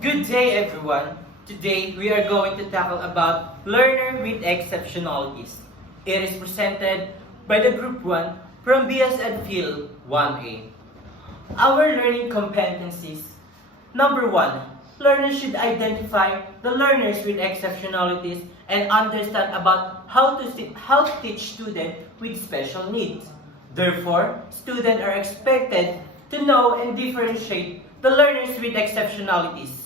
Good day, everyone. Today, we are going to tackle about learner with exceptionalities. It is presented by the Group 1 from BS Edfield 1A. Our learning competencies. Number 1, learners should identify the learners with exceptionalities and understand about how to teach students with special needs. Therefore, students are expected to know and differentiate the learners with exceptionalities.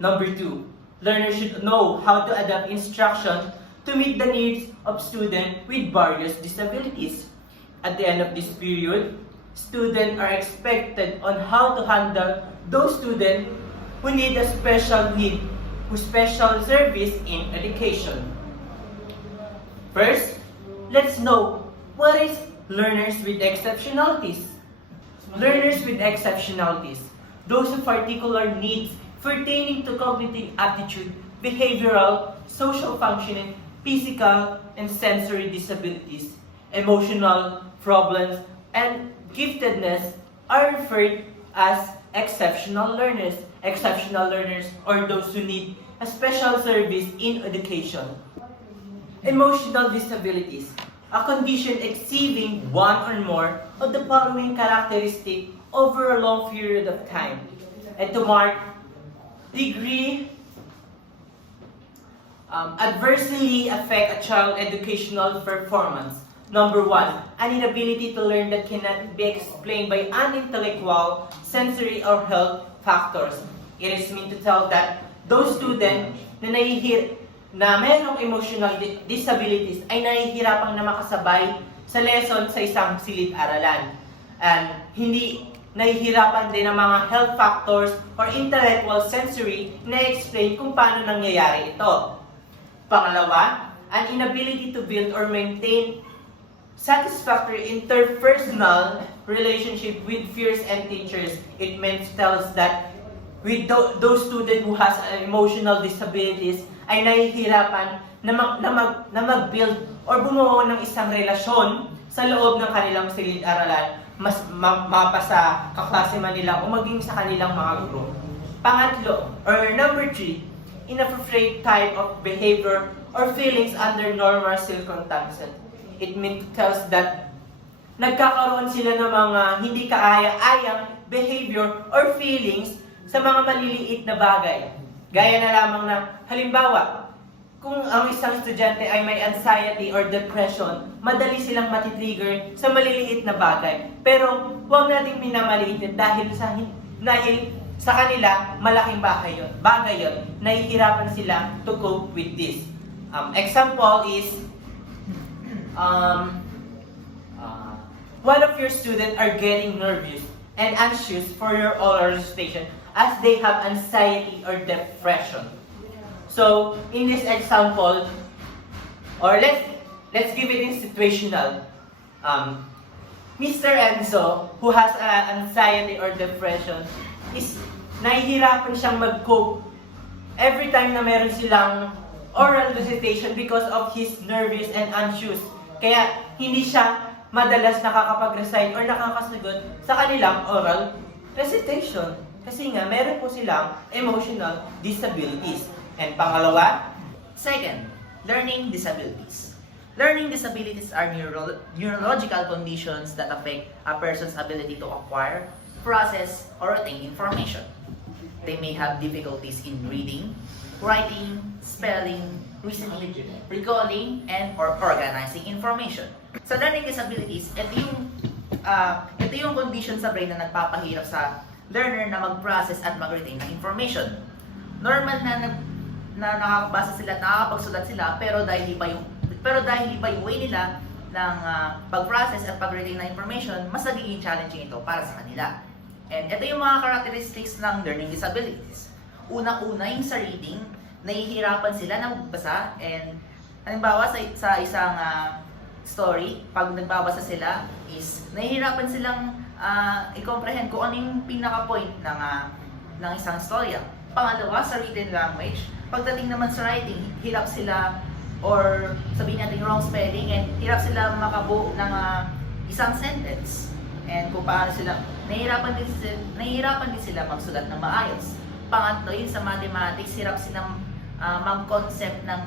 Number 2, learners should know how to adapt instruction to meet the needs of students with various disabilities. At the end of this period, students are expected on how to handle those students who need a special need, who special service in education. First, let's know what is learners with exceptionalities. Learners with exceptionalities, those with particular needs pertaining to cognitive aptitude, behavioral, social functioning, physical, and sensory disabilities, emotional problems, and giftedness are referred as exceptional learners. Exceptional learners or those who need a special service in education. Emotional disabilities, a condition exceeding one or more of the following characteristics over a long period of time, and to mark degree adversely affect a child's educational performance. Number 1, an inability to learn that cannot be explained by intellectual, sensory, or health factors. It is meant to tell that those students na mayroong emotional disabilities ay nahihirapang na makasabay sa lesson sa isang silid-aralan. And hindi nahihirapan din ng mga health factors or intellectual sensory na explain kung paano nangyayari ito. Pangalawa, an inability to build or maintain satisfactory interpersonal relationship with peers and teachers. It tells that with those students who has emotional disabilities ay nahihirapan na mag-build or bumuo ng isang relasyon sa loob ng kanilang silid-aralan, mas mapa sa kaklase man nila o maging sa kanilang mga guro. Pangatlo, or number 3, inappropriate type of behavior or feelings under normal circumstances. It tells that nagkakaroon sila ng mga hindi kaaya-ayang behavior or feelings sa mga maliliit na bagay. Gaya na lamang na, halimbawa, kung ang isang estudyante ay may anxiety or depression, madali silang matitrigger sa maliliit na bagay. Pero huwag nating minamaliit yun dahil sa kanila, malaking bagay yun. Nahihirapan sila to cope with this. Example is, one of your students are getting nervous and anxious for your oral recitation as they have anxiety or depression. So, in this example, or let's give it in situational. Mr. Enzo, who has anxiety or depression, is nahihirapan siyang mag-cope every time na meron silang oral recitation because of his nervous and anxious. Kaya hindi siya madalas nakakapag-recite or nakakasagot sa kanilang oral recitation. Kasi nga, meron po silang emotional disabilities. And pangalawa, Second, learning disabilities. Learning disabilities are neurological conditions that affect a person's ability to acquire, process, or retain information. They may have difficulties in reading, writing, spelling, reasoning, recalling, and or organizing information. Sa learning disabilities, ito yung condition sa brain na nagpapahirap sa learner na mag-process at mag-retain ng information. Normal na nakakabasa sila at nakakapagsulat sila, pero dahil iba yung way nila ng pag-process at pag-retain ng information, mas nagiging challenging ito para sa kanila. And ito yung mga characteristics ng learning disabilities. Unang-una yung sa reading, nahihirapan sila na magbasa, and halimbawa sa isang story, pag nagbabasa sila is nahihirapan silang i-comprehend kung ano yung pinaka-point ng isang storya. Pangalawa, sa written language, pagdating naman sa writing, hirap sila or sabihin natin wrong spelling, and hirap sila makabuo ng isang sentence. And kung paano sila, nahihirapan din sila magsulat ng maayos. Pangatlo, yun sa mathematics, hirap silang mag-concept ng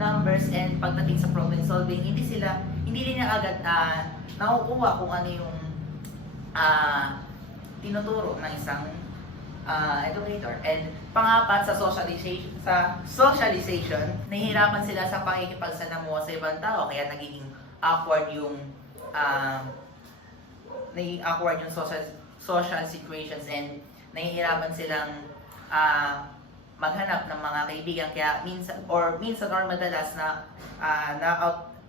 numbers, and pagdating sa problem solving, hindi nila agad nakukuha kung ano yung tinuturo ng isang educator. And pangapat, socialization, nahihirapan sila sa pakikipagsalamuha sa ibang tao, kaya nagiging awkward yung social situations, and nahihirapan silang maghanap ng mga kaibigan, kaya minsan or madalas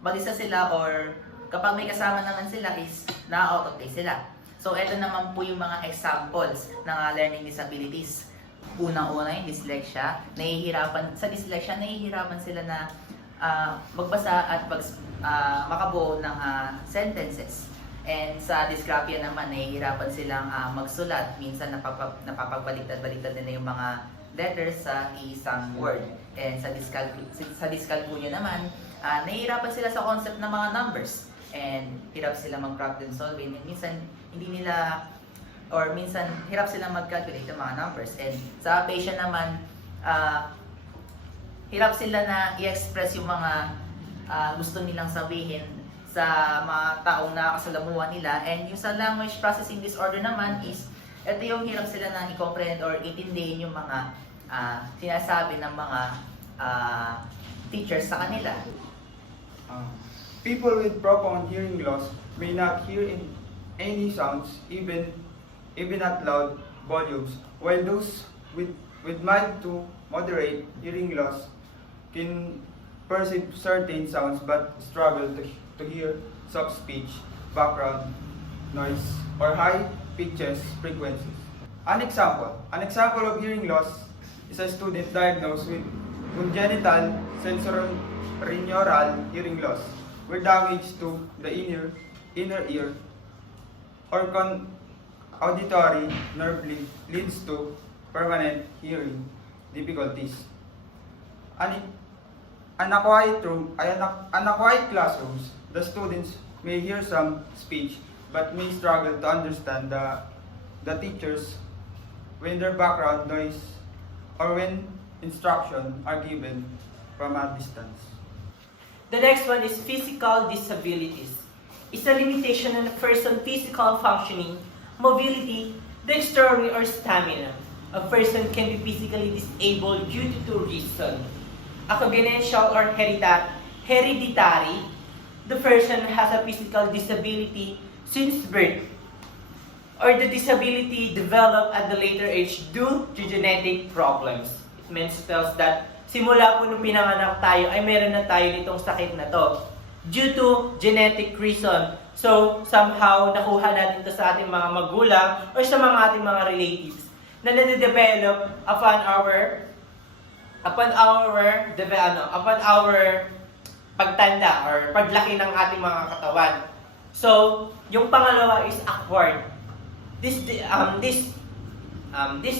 mag-isa sila, or kapag may kasama naman sila is na-out of place sila. So, ito naman po yung mga examples ng learning disabilities. Unang-una yung dyslexia. Sa dyslexia, nahihirapan sila na magbasa at makabuo ng sentences. And sa dysgraphia naman, nahihirapan silang magsulat. Minsan napapagbaligtad-baligtad nila yung mga letters sa isang word. And sa dyscalculia naman, nahihirapan sila sa concept ng mga numbers. And hirap sila mag-problem solving. And minsan hirap silang mag-calculate ng mga numbers. And sa aphasia naman, hirap sila na i-express yung mga gusto nilang sabihin sa mga taong nakakasalamuha nila. And yung sa language processing disorder naman is, ito yung hirap sila na i-comprehend or itindihin yung mga sinasabi ng mga teachers sa kanila. People with profound hearing loss may not hear any sounds, even at loud volumes, while those with mild to moderate hearing loss can perceive certain sounds but struggle to hear soft speech, background noise, or high pitches frequencies. An example of hearing loss is a student diagnosed with congenital sensorineural hearing loss, where damage to the inner ear or auditory nerve leads to permanent hearing difficulties. Unacquired classrooms, the students may hear some speech but may struggle to understand the teachers when their background noise or when instruction are given from a distance. The next one is physical disabilities. It's a limitation on a person's physical functioning, mobility, dexterity, or stamina. A person can be physically disabled due to two reasons. A congenital or hereditary. The person has a physical disability since birth, or the disability developed at the later age due to genetic problems. It means that simula po nung pinanganak tayo ay meron na tayo nitong sakit na to due to genetic reason. So, somehow, nakuha natin to sa ating mga magulang or sa mga ating mga relatives na nade-develop upon our pagtanda or paglaki ng ating mga katawan. So, yung pangalawa is acquired. These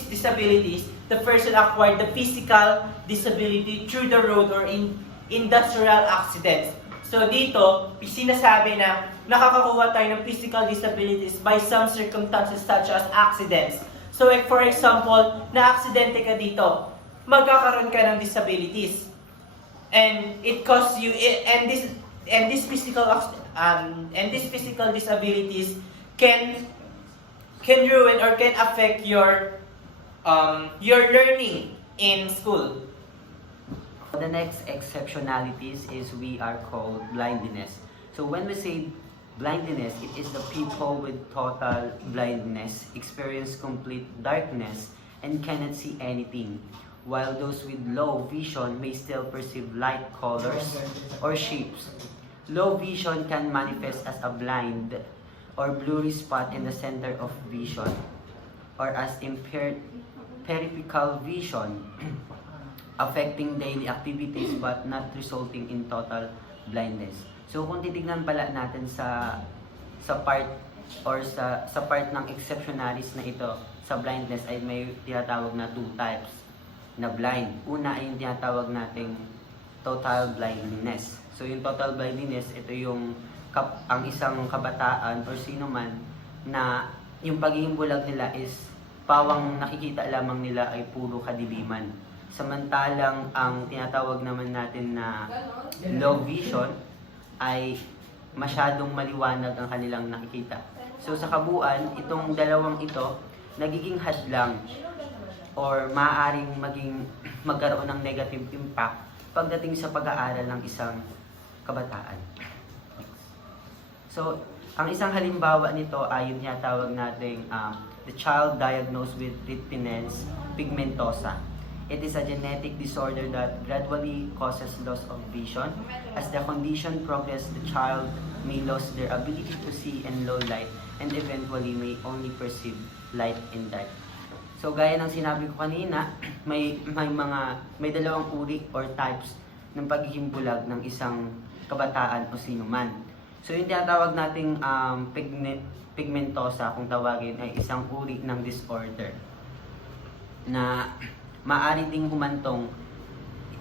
disabilities, the person acquired the physical disability through the road or in industrial accidents. So dito, sinasabi na nakakakuha tayo ng physical disabilities by some circumstances such as accidents. So for example, na-aksidente ka dito, magkakaroon ka ng disabilities. And it costs you, and this physical disabilities can ruin or can affect your learning in school. The next exceptionalities is we are called blindness. So when we say blindness, it is the people with total blindness experience complete darkness and cannot see anything, while those with low vision may still perceive light, colors, or shapes. Low vision can manifest as a blind or blurry spot in the center of vision, or as impaired peripheral vision, affecting daily activities but not resulting in total blindness. So kung titignan pala natin sa part or sa part ng exceptionalis na ito sa blindness ay may tinatawag na two types na blind. Una ay yung tinatawag nating total blindness. So yung total blindness, ito yung ang isang kabataan or sino man na yung pagiging bulag nila is pawang nakikita lamang nila ay puro kadiliman. Samantalang ang tinatawag naman natin na low vision ay masyadong maliwanag ang kanilang nakikita. So sa kabuuan, itong dalawang ito nagiging hadlang or maaaring magkaroon ng negative impact pagdating sa pag-aaral ng isang kabataan. So, ang isang halimbawa nito ay yung tinatawag nating the child diagnosed with retinitis pigmentosa. It is a genetic disorder that gradually causes loss of vision. As the condition progresses, the child may lose their ability to see in low light and eventually may only perceive light in dark. So gaya ng sinabi ko kanina, may dalawang uri or types ng pagiging bulag ng isang kabataan o sino man. So yung tinatawag nating pigmentosa kung tawagin ay isang uri ng disorder na maaari ding humantong,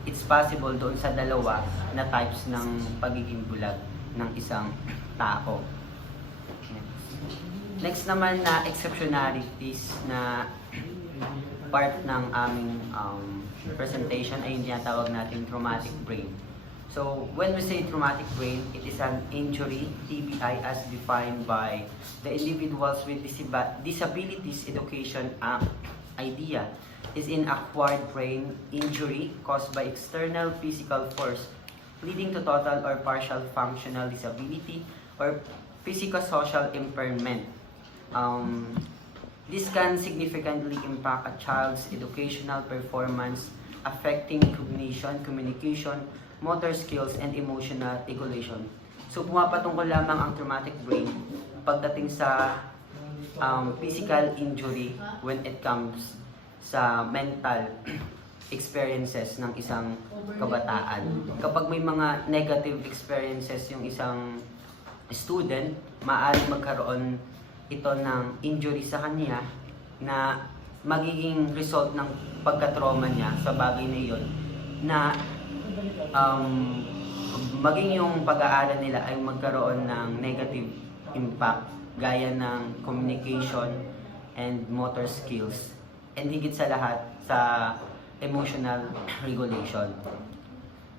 it's possible doon sa dalawa na types ng pagiging bulag ng isang tao. Next naman na exceptionalities na part ng aming presentation ay yung tinatawag natin traumatic brain. So, when we say traumatic brain, it is an injury, TBI, as defined by the Individuals with Disabilities Education idea, is in acquired brain injury caused by external physical force, leading to total or partial functional disability or physico-social impairment. This can significantly impact a child's educational performance, affecting cognition, communication, motor skills, and emotional regulation. So, pumapatungkol lamang ang traumatic brain pagdating sa physical injury when it comes sa mental experiences ng isang kabataan. Kapag may mga negative experiences yung isang student, maaaring magkaroon ito ng injury sa kanya na magiging result ng pagka-trauma niya sa bagay na yun na maging yung pag-aaral nila ay magkaroon ng negative impact gaya ng communication and motor skills and higit sa lahat sa emotional regulation.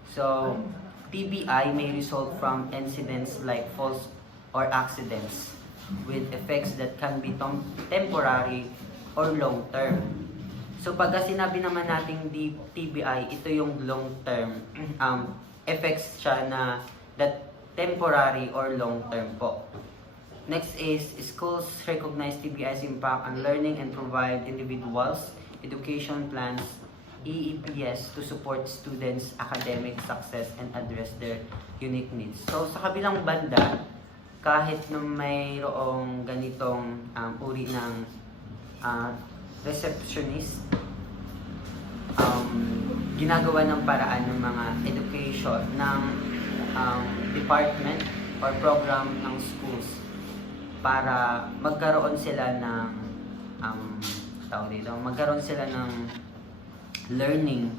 So, TBI may result from incidents like falls or accidents with effects that can be temporary or long-term. So pagka sinabi naman nating TBI, ito yung long-term effects siya na that temporary or long-term po. Next is schools recognize TBI's impact on learning and provide individuals education plans, EEPS, to support students' academic success and address their unique needs. So sa kabilang banda, kahit na mayroong ganitong uri ng receptionist, ginagawa ng paraan ng mga education ng department or program ng schools para magkaroon sila ng magkaroon sila ng learning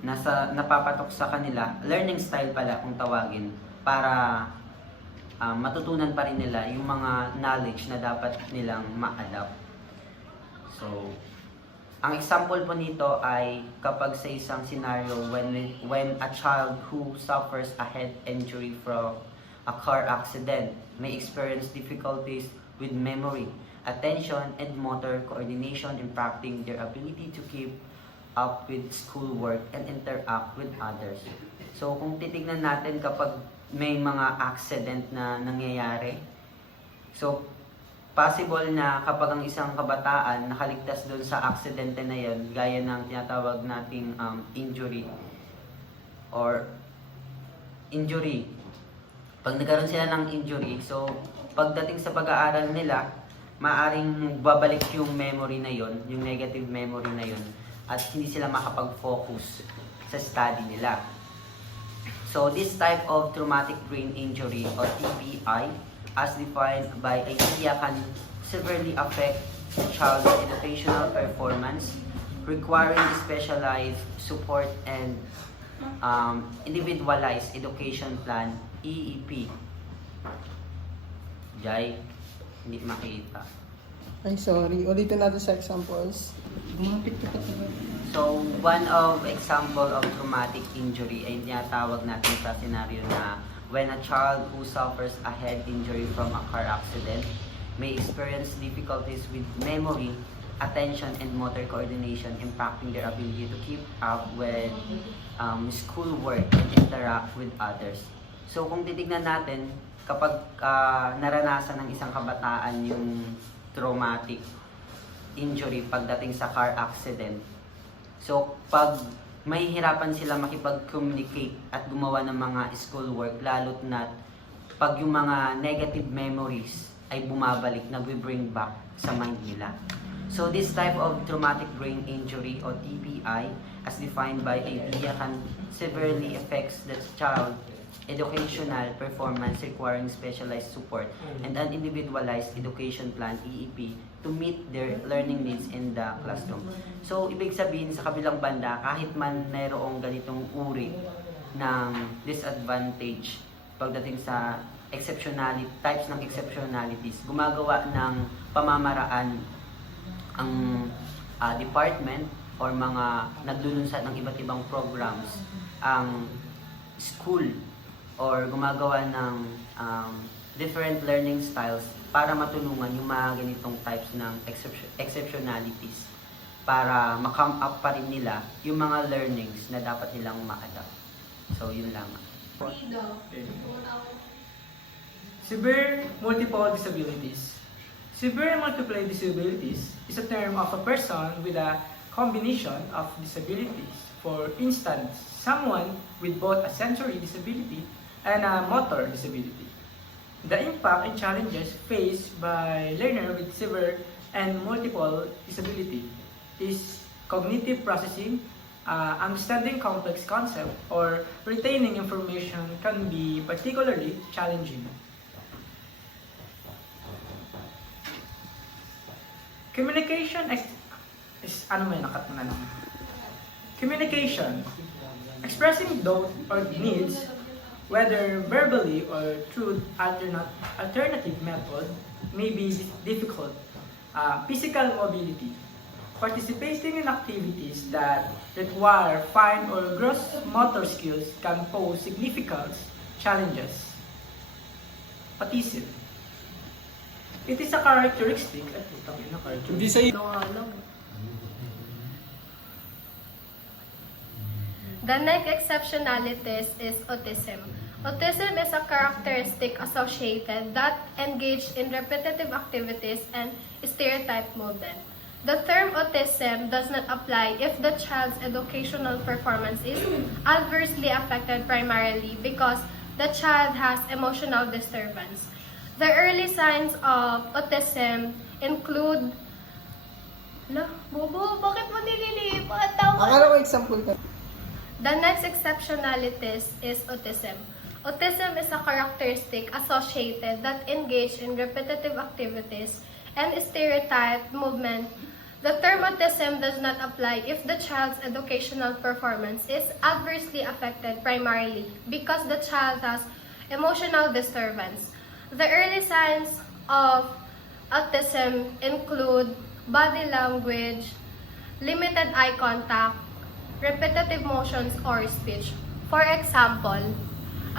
na napapatok sa kanila, learning style pala kung tawagin, para matutunan pa rin nila yung mga knowledge na dapat nilang ma-adapt. So, ang example po nito ay kapag sa isang scenario when a child who suffers a head injury from a car accident may experience difficulties with memory, attention, and motor coordination, impacting their ability to keep up with schoolwork and interact with others. So, kung titignan natin kapag may mga accident na nangyayari, so possible na kapag ang isang kabataan nakaligtas doon sa aksidente na yun, gaya ng tinatawag nating injury or injury. Pag nagkaroon sila ng injury, so pagdating sa pag-aaral nila, maaring babalik yung memory na yun, yung negative memory na yun, at hindi sila makapag-focus sa study nila. So this type of traumatic brain injury or TBI, as defined by IDEA, can severely affect child's educational performance, requiring specialized support and individualized education plan, EEP. Jai, hindi makita. Ay, sorry. Ulitin natin sa examples. So, one of example of traumatic injury ay tinatawag natin sa scenario na when a child who suffers a head injury from a car accident may experience difficulties with memory, attention, and motor coordination, impacting their ability to keep up with schoolwork and interact with others. So, kung titignan natin, kapag naranasan ng isang kabataan yung traumatic injury pagdating sa car accident, so pag mahihirapan sila makipag-communicate at gumawa ng mga schoolwork, lalo't na pag yung mga negative memories ay bumabalik, nagwi-bring back sa mind nila. So this type of traumatic brain injury or TBI as defined by IDEA can severely affects the child educational performance requiring specialized support and an individualized education plan EEP to meet their learning needs in the classroom. So ibig sabihin sa kabilang banda, kahit man mayroong ganitong uri ng disadvantage pagdating sa types ng exceptionalities, gumagawa ng pamamaraan ang department or mga naglulunsad ng iba't ibang programs ang school or gumagawa ng different learning styles para matulungan yung mga ganitong types ng exceptionalities para ma-come up pa rin nila yung mga learnings na dapat nilang ma-adapt. So, yun lang. Severe multiple disabilities. Severe multiple disabilities is a term of a person with a combination of disabilities. For instance, someone with both a sensory disability and a motor disability. The impact and challenges faced by learner with severe and multiple disability is cognitive processing, understanding complex concepts, or retaining information can be particularly challenging. Communication is Communication. Expressing thought or needs, whether verbally or through alternative method, may be difficult. Physical mobility. Participating in activities that require fine or gross motor skills can pose significant challenges. Autism. It is a characteristic. Hindi sa The next exceptionalities is autism. Autism is a characteristic associated that engage in repetitive activities and stereotype movement. The term autism does not apply if the child's educational performance is adversely affected primarily because the child has emotional disturbance. The early signs of autism include... Bobo, bakit mo nililipat? Akala ko example ka. The next exceptionalities is autism. Autism is a characteristic associated that engage in repetitive activities and stereotype movement. The term autism does not apply if the child's educational performance is adversely affected primarily because the child has emotional disturbance. The early signs of autism include body language, limited eye contact, repetitive motions, or speech. For example,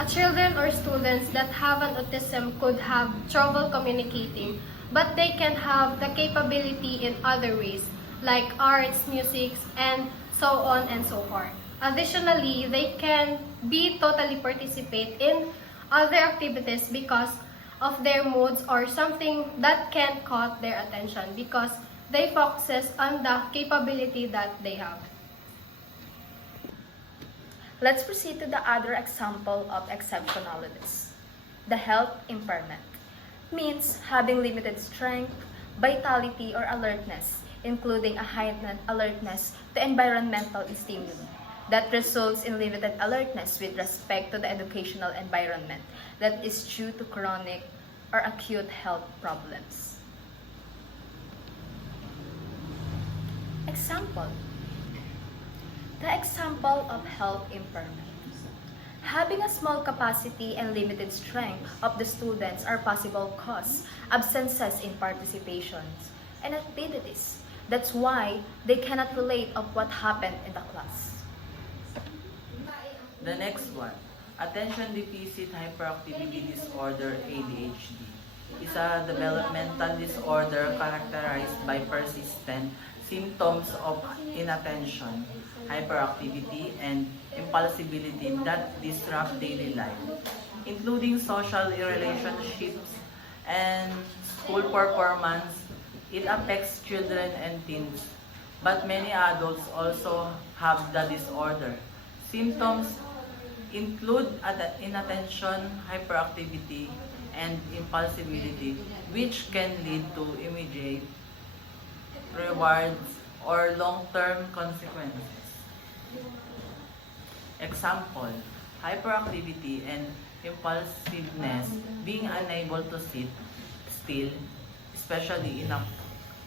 children or students that have an autism could have trouble communicating, but they can have the capability in other ways, like arts, music, and so on and so forth. Additionally, they can be totally participate in other activities because of their moods or something that can caught their attention because they focuses on the capability that they have. Let's proceed to the other example of exceptionalities. The health impairment means having limited strength, vitality, or alertness, including a heightened alertness to environmental stimuli that results in limited alertness with respect to the educational environment that is due to chronic or acute health problems. Example. The example of health impairment. Having a small capacity and limited strength of the students are possible cause absences in participations and activities. That's why they cannot relate of what happened in the class. The next one, attention deficit hyperactivity disorder ADHD, is a developmental disorder characterized by persistent symptoms of inattention, hyperactivity, and impulsivity that disrupt daily life, including social relationships and school performance. It affects children and teens, but many adults also have the disorder. Symptoms include inattention, hyperactivity, and impulsivity, which can lead to immediate rewards or long-term consequences. Example, hyperactivity and impulsiveness, being unable to sit still, especially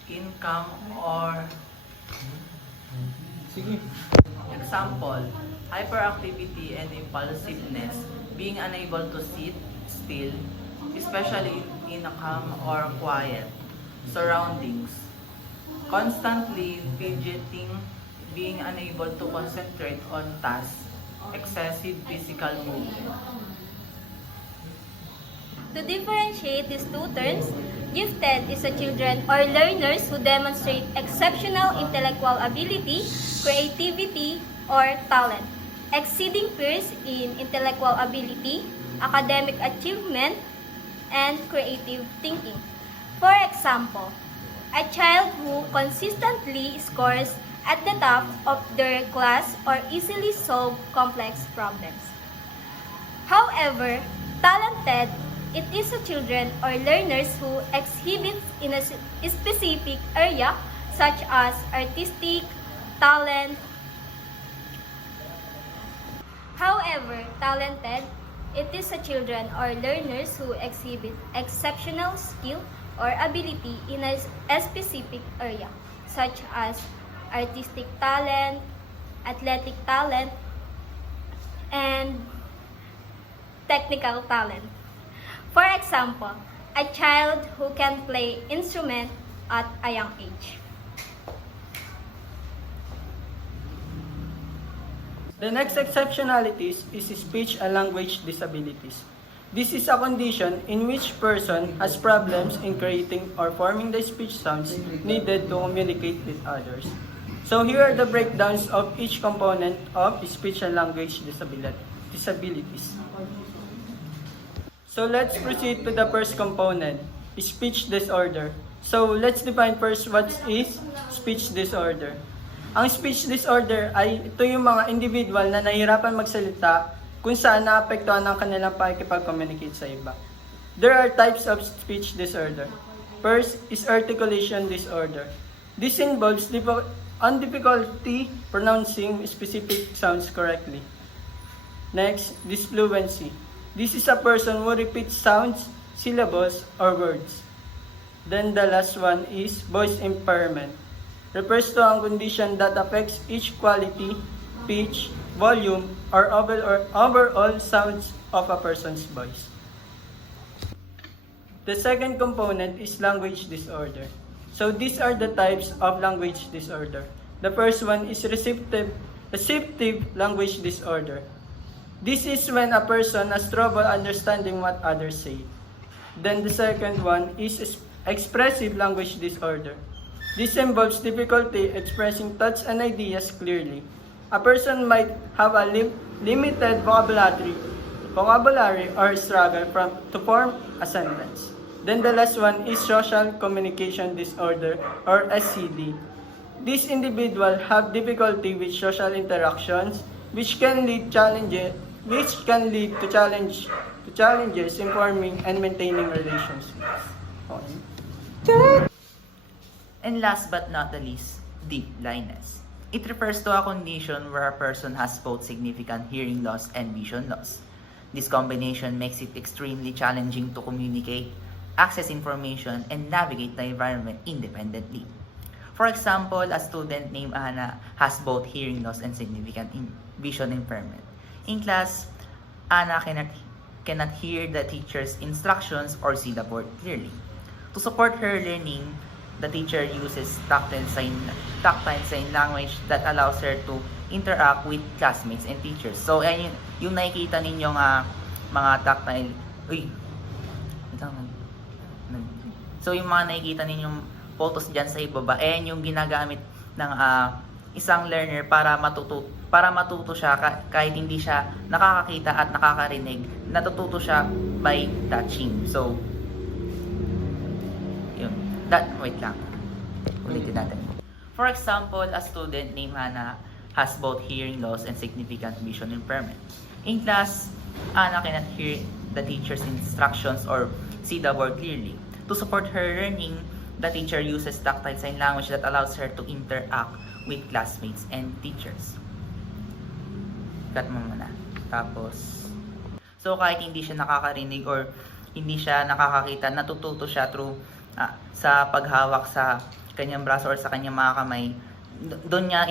in calm or example, hyperactivity and impulsiveness, being unable to sit still, especially in a calm or quiet surroundings. Constantly fidgeting, being unable to concentrate on tasks, excessive physical movement. To differentiate these two terms, gifted is a children or learners who demonstrate exceptional intellectual ability, creativity, or talent, exceeding peers in intellectual ability, academic achievement, and creative thinking. For example, a child who consistently scores at the top of their class or easily solve complex problems. However, talented, it is a children or learners who exhibit in a specific area such as artistic, talent. However, talented, it is a children or learners who exhibit exceptional skill or ability in a specific area such as artistic talent, athletic talent, and technical talent. For example, a child who can play instrument at a young age. The next exceptionalities is speech and language disabilities. This is a condition in which person has problems in creating or forming the speech sounds needed to communicate with others. So here are the breakdowns of each component of speech and language disabilities. So let's proceed to the first component, speech disorder. So let's define first what is speech disorder. Ang speech disorder ay ito yung mga individual na nahihirapan magsalita kung saan naapektuhan ang kanilang pakikipag-communicate sa iba. There are types of speech disorder. First is articulation disorder. This involves difficulty pronouncing specific sounds correctly. Next, disfluency. This is a person who repeats sounds, syllables, or words. Then the last one is voice impairment. Refers to a condition that affects each quality, pitch, volume, or overall sounds of a person's voice. The second component is language disorder. So these are the types of language disorder. The first one is receptive language disorder. This is when a person has trouble understanding what others say. Then the second one is expressive language disorder. This involves difficulty expressing thoughts and ideas clearly. A person might have a limited vocabulary or struggle to form a sentence. Then the last one is social communication disorder or SCD. These individuals have difficulty with social interactions, which can lead to challenges in forming and maintaining relationships. And last but not the least, deaf blindness. It refers to a condition where a person has both significant hearing loss and vision loss. This combination makes it extremely challenging to communicate, access information, and navigate the environment independently. For example, a student named Anna has both hearing loss and significant vision impairment. In class, Anna cannot hear the teacher's instructions or see the board clearly. To support her learning, the teacher uses tactile sign language that allows her to interact with classmates and teachers. So, ayan yung nakikita ninyong mga tactile, so yung mga nakikita ninyong photos dyan sa ibaba, ayan yung ginagamit ng isang learner para matuto siya kahit hindi siya nakakakita at nakakarinig. Natututo siya by touching. So, yun. Wait lang. Ulitin natin. For example, a student named Hannah has both hearing loss and significant vision impairment. In class, Hannah cannot hear the teacher's instructions or see the board clearly. To support her learning, the teacher uses tactile sign language that allows her to interact with classmates and teachers. Cut mo muna. Tapos, so kahit hindi siya nakakarinig or hindi siya nakakakita, natututo siya through sa paghawak sa kanyang braso or sa kanyang mga kamay. Doon niya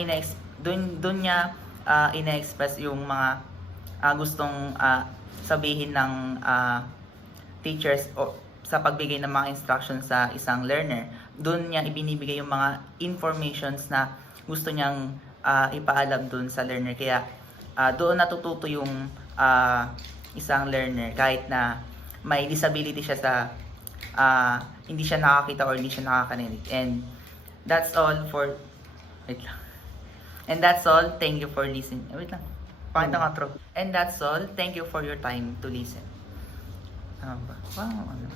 ina-express yung mga gustong sabihin ng teachers o sa pagbigay ng mga instructions sa isang learner. Doon niya ibinibigay yung mga informations na gusto niyang ipaalam doon sa learner. Kaya doon natututo yung isang learner kahit na may disability siya sa hindi siya nakakita or hindi siya nakakarinig. And that's all for And that's all. Thank you for listening. Wait lang. Pakita nga throw. And that's all. Thank you for your time to listen. Wow, ano?